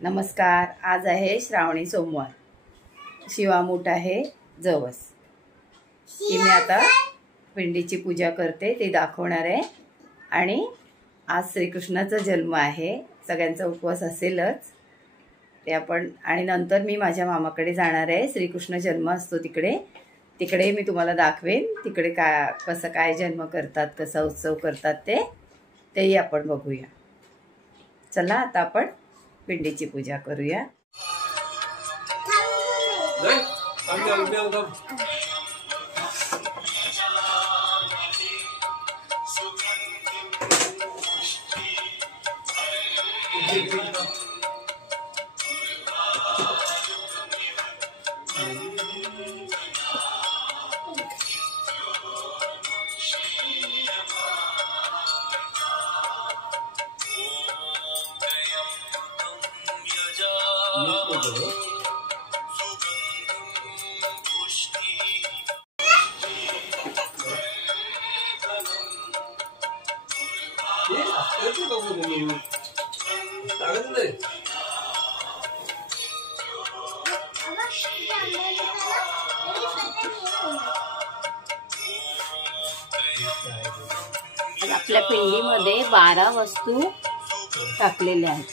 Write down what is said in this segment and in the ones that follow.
नमस्कार. आज आहे श्रावणी सोमवार. शिवामूठ आहे जवस. ती मी आता पिंडीची पूजा करते ते दाखवणार आहे. आणि आज श्रीकृष्णाचा जन्म आहे. सगळ्यांचा उपवास असेलच ते आपण. आणि नंतर मी माझ्या मामाकडे जाणार आहे. श्रीकृष्ण जन्म असतो तिकडे मी तुम्हाला दाखवेन. तिकडे कसं काय जन्म करतात, कसा उत्सव करतात तेही आपण बघूया. चला आता आपण पिंडीची पूजा करूया. आपल्या पिंडीमध्ये 12 वस्तू टाकलेल्या आहेत.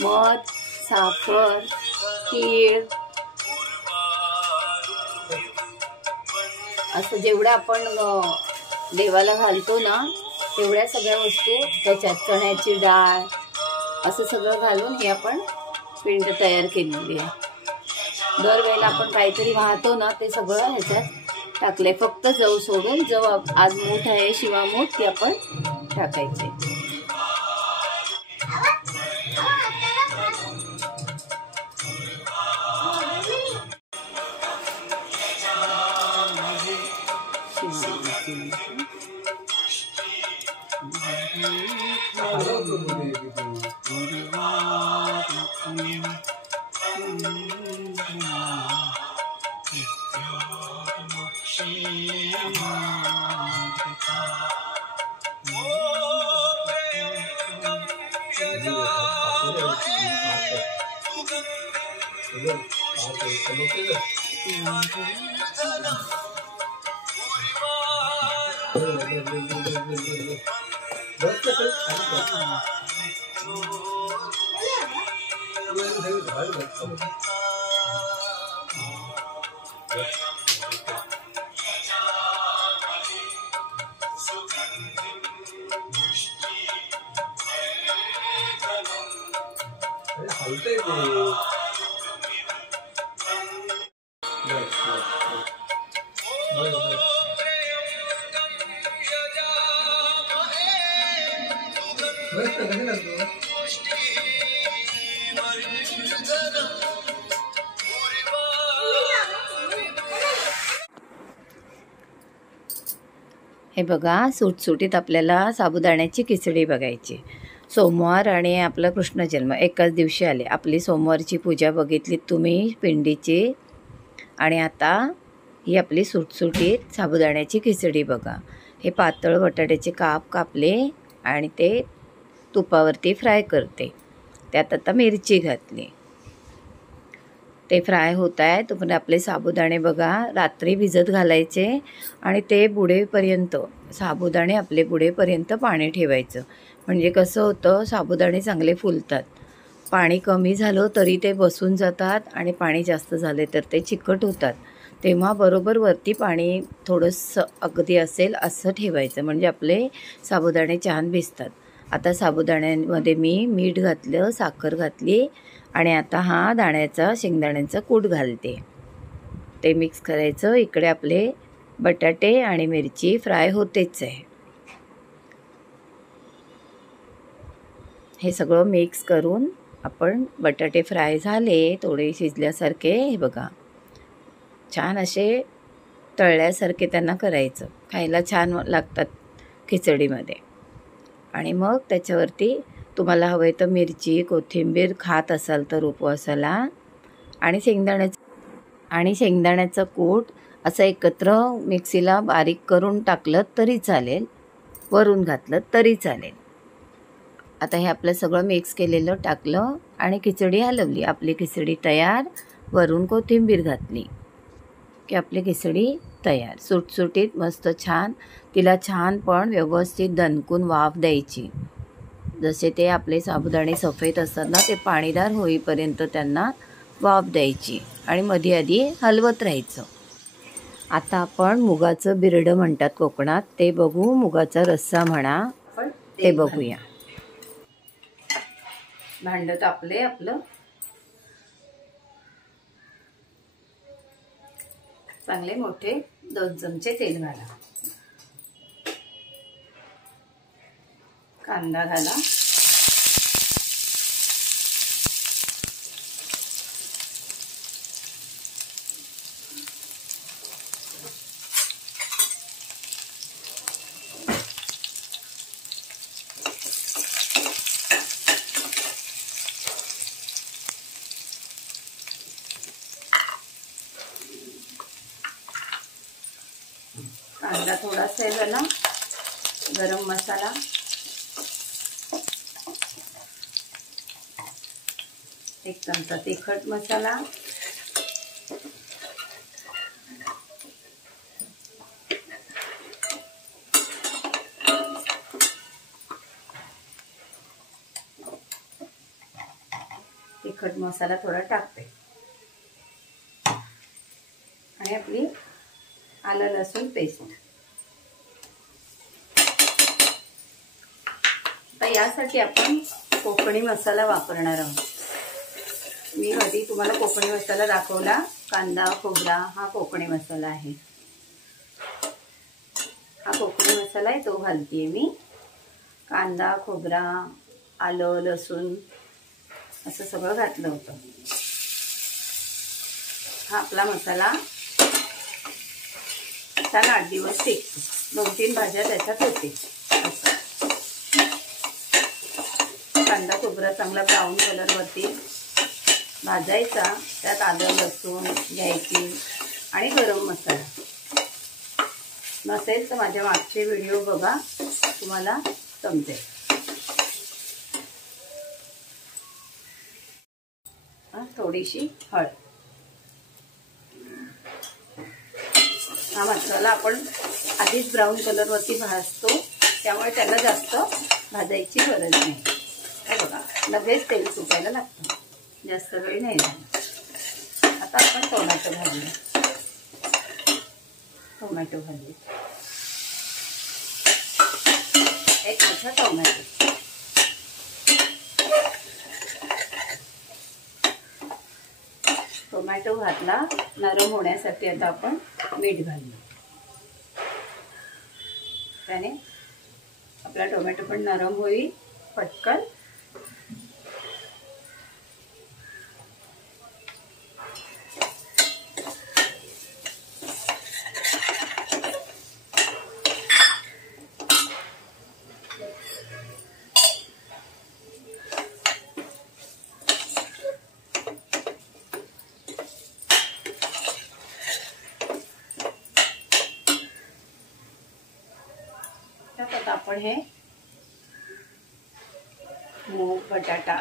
मध, साखर, तीळ, असं जेवढं आपण देवाला घालतो ना तेवढ्या सगळ्या वस्तू त्याच्यात, चण्याची डाळ, असं सगळं घालून हे आपण पिंड तयार केलेली आहे. दरवेळेला आपण काहीतरी वाहतो ना ते सगळं ह्याच्यात टाकले. फक्त जव सोडून, जव आज मूठ आहे शिवामूठ, ते आपण टाकायचे. हे बघा, सुटसुटीत आपल्याला साबुदाण्याची खिचडी बघायची. सोमवार आणि आपला कृष्ण जन्म एकाच दिवशी आले. आपली सोमवारची पूजा बघितली तुम्ही पिंडीची. आणि आता ही आपली सुटसुटीत साबुदाण्याची खिचडी बघा. हे पातळ बटाट्याचे काप कापले आणि ते तुपावरती फ्राय करते. त्यात आता मिरची घातली. ते फ्राय होत आहे तोपर्यंत आपले साबुदाणे बघा रात्री भिजत घालायचे आणि ते बुडेपर्यंत, साबुदाणे आपले बुडेपर्यंत पाणी ठेवायचं. म्हणजे कसं होतं, साबुदाणे चांगले फुलतात. पाणी कमी झालं तरी ते बसून जातात आणि पाणी जास्त झाले तर ते चिकट होतात. तेव्हा बरोबर वरती पाणी थोडंसं अगदी असेल असं ठेवायचं, म्हणजे आपले साबुदाणे छान भिजतात. आता साबुदाण्यांमध्ये मी मीठ घातलं, साखर घातली आणि आता हा शेंगदाण्याचा कूट घालते. ते मिक्स करायचं. इकडे आपले बटाटे आणि मिरची फ्राय होतेच आहे. हे सगळं मिक्स करून आपण, बटाटे फ्राय झाले थोडे शिजल्यासारखे, हे बघा छान असे तळल्यासारखे त्यांना करायचं. खायला छान लागतात खिचडीमध्ये. आणि मग त्याच्यावरती तुम्हाला हवं आहे तर मिरची, कोथिंबीर खात असाल तर उपवासाला, आणि शेंगदाण्याचं कूट असं एकत्र मिक्सीला बारीक करून टाकलं तरी चालेल, वरून घातलं तरी चालेल. आता हे आपलं सगळं मिक्स केलेलं टाकलं आणि खिचडी हलवली. आपली खिचडी तयार. वरून कोथिंबीर घातली की आपली खिचडी तयार. सुटसुटीत मस्त छान. तिला छान पण व्यवस्थित दणकून वाफ द्यायची. जसे ते आपले साबुदाणे सफेद असतात ना, ते पाणीदार होईपर्यंत त्यांना वाफ द्यायची आणि मध्ये आधी हलवत राहायचं. आता आपण मुगाचं बिरडं म्हणतात कोकणात, ते बघू. मुगाचा रस्सा म्हणा, ते बघूया. भांडं तापले आपलं. चांगले मोठे 2 चमचे तेल घाला. कांदा घाला. कांदा थोडासा झाला. गरम मसाला, एक चमचा तिखट मसाला, तिखट मसाला थोडा टाकते आणि आपली आलं लसूण पेस्ट. आता यासाठी आपण कोकणी मसाला वापरणार आहोत. मी आधी तुम्हाला कोकणी मसाला दाखवला. कांदा खोबरा हा कोकणी मसाला आहे. हा कोकणी मसाला आहे, तो घालतेय मी. कांदा खोबरा आलं लसूण असं सगळं घातलं होतं. हा आपला मसाला 7-8 दिवस टिकतो. 2-3 भाज्या त्याच्यात होते. कांदा खोबरा चांगला ब्राऊन कलरवरती भाजायचा. त्यात आलं लसूण घ्यायची आणि गरम मसाला. नसेल तर माझ्या मागचे व्हिडिओ बघा, तुम्हाला समजेल. थोडीशी हळद. हा मसाला आपण आधीच ब्राऊन कलरवरती भाजतो, त्यामुळे त्याला जास्त भाजायची गरज नाही. हे बघा, लगेच तेल सुटायला लागतं, जास्त वेळ नाही लागत. आता आपण टोमॅटो घालूया. टोमॅटो घालू. एक मोठा टोमॅटो. टोमॅटो घातला. नरम होण्यासाठी आता आपण मीठ घालू. त्याने आपला टोमॅटो पण नरम होईल पटकन. आता आपण हे मूग बटाटा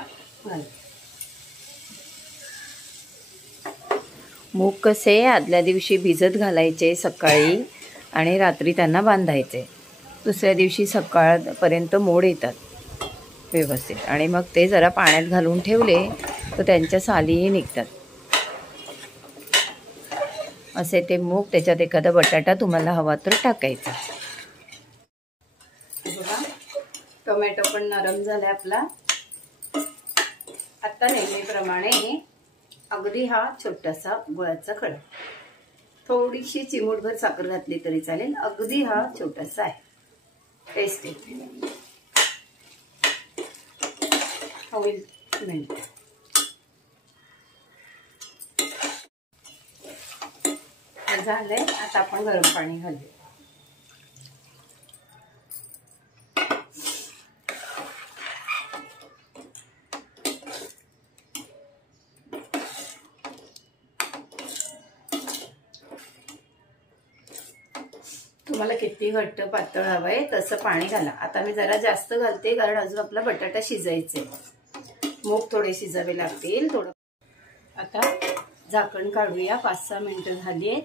घालू. मूग कसे आदल्या दिवशी भिजत घालायचे सकाळी आणि रात्री त्यांना बांधायचे. दुसऱ्या दिवशी सकाळपर्यंत मोड येतात व्यवस्थित आणि मग ते जरा पाण्यात घालून ठेवले तर त्यांच्या सालीही निघतात. असे ते मूग. त्याच्यात एखादा बटाटा तुम्हाला हवा तर टाकायचा. बघा, टोमॅटो पण नरम झाला आपला. आता नेहमीप्रमाणे अगदी हा छोटासा गुळाचा खडा, थोडीशी चिमूटभर साखर घातली तरी चालेल. अगदी हा छोटासा आहे. टेस्ट येते. होईल मिनिट. झालंय. आता आपण गरम पाणी घालूया. तुम्हाला किती घट्ट पातळ हवंय तसं पाणी घाला. आता मी जरा जास्त घालते कारण अजून आपला बटाटा शिजायचे, मूग थोडे शिजावे लागतील थोडं. आता झाकण काढूया. 5-6 मिनिटं झाली आहेत.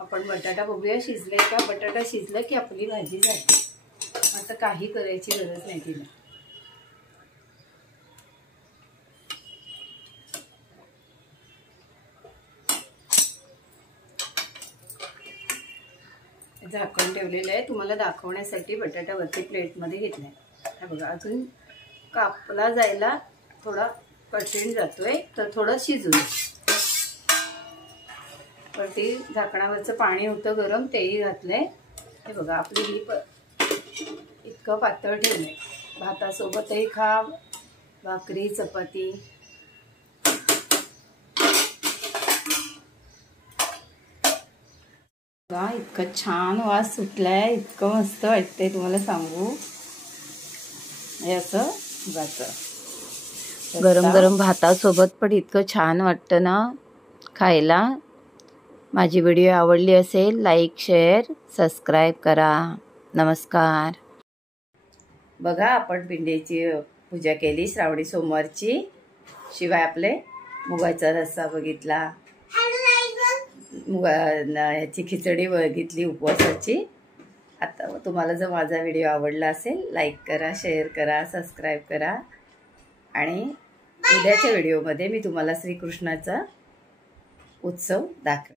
आपण बटाटा बघूया शिजले का. बटाटा शिजलं की आपली भाजी झाली. आता काही करायची गरज नाही तिला. झाकण ठेवलेलं आहे तुम्हाला दाखवण्यासाठी. बटाटा वरती प्लेटमध्ये घेतलाय. हे बघा अजून कापला जायला थोडा कठीण जातोय, तर थोडं शिजू दे. वरती झाकणावरचं पाणी होतं गरम, तेही घातलंय. हे बघा आपली ही इतकं पातळ ठेवलंय. भातासोबतही खा, भाकरी चपाती. इतकं छान वास सुटलाय, इतकं मस्त वाटतंय तुम्हाला सांगू. हे असं जातं गरम गरम भातासोबत, पण इतकं छान वाटतं ना खायला. माझी व्हिडिओ आवडली असेल लाईक शेअर सबस्क्राईब करा. नमस्कार. बघा आपण पिंडीची पूजा केली श्रावणी सोमवारची. शिवाय आपले मुगाचा रस्सा बघितला, ह्याची खिचडी बघितली उपवासाची. आता तुम्हाला जर माझा व्हिडिओ आवडला असेल लाईक करा, शेअर करा, सबस्क्राईब करा. आणि उद्याच्या व्हिडिओमध्ये मी तुम्हाला श्रीकृष्णाचा उत्सव दाखवेन.